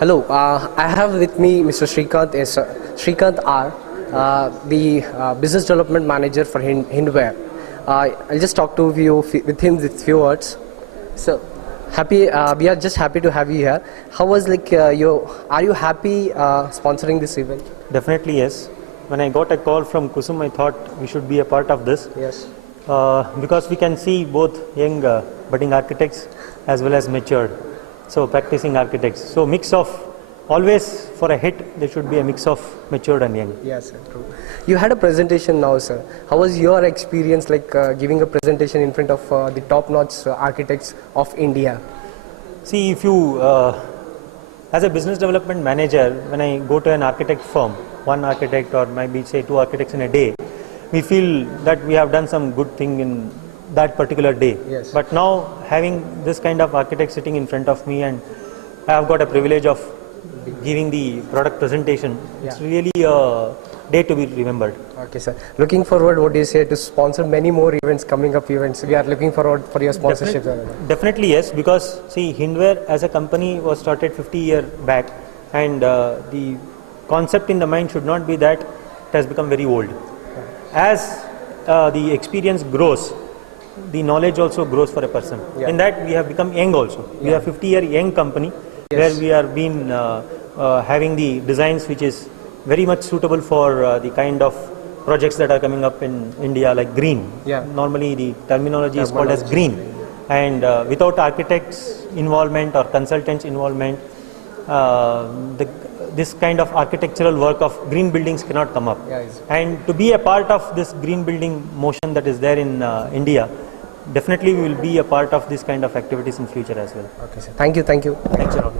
Hello, I have with me Mr. Srikanth R, the Business Development Manager for Hindware. I'll just talk to you with him with few words. So, we are just happy to have you here. How was are you happy sponsoring this event? Definitely yes. When I got a call from Kusum, I thought we should be a part of this. Yes. Because we can see both young budding architects as well as matured, so practicing architects. So mix of, always for a hit there should be a mix of matured and young. Yes, sir, true. You had a presentation now, sir. How was your experience giving a presentation in front of the top-notch architects of India? See, if you, as a business development manager, when I go to an architect firm, one architect or maybe say two architects in a day, we feel that we have done some good thing in that particular day. Yes. But now having this kind of architect sitting in front of me, and I have got a privilege of giving the product presentation, it's really a day to be remembered. Okay, sir. Looking forward, what do you say, to sponsor many more events, coming up events? We are looking forward for your sponsorship. Definitely yes, because see, Hindware as a company was started 50 years back, and the concept in the mind should not be that it has become very old. As the experience grows, the knowledge also grows for a person. In that we have become young also. We are 50-year young company, where we are been having the designs which is very much suitable for the kind of projects that are coming up in India, like green. Normally the terminology is called as green, and without architects involvement or consultants involvement, this kind of architectural work of green buildings cannot come up. And to be a part of this green building motion that is there in India, definitely we will be a part of this kind of activities in future as well. Okay, sir. Thank you. Thanks a lot.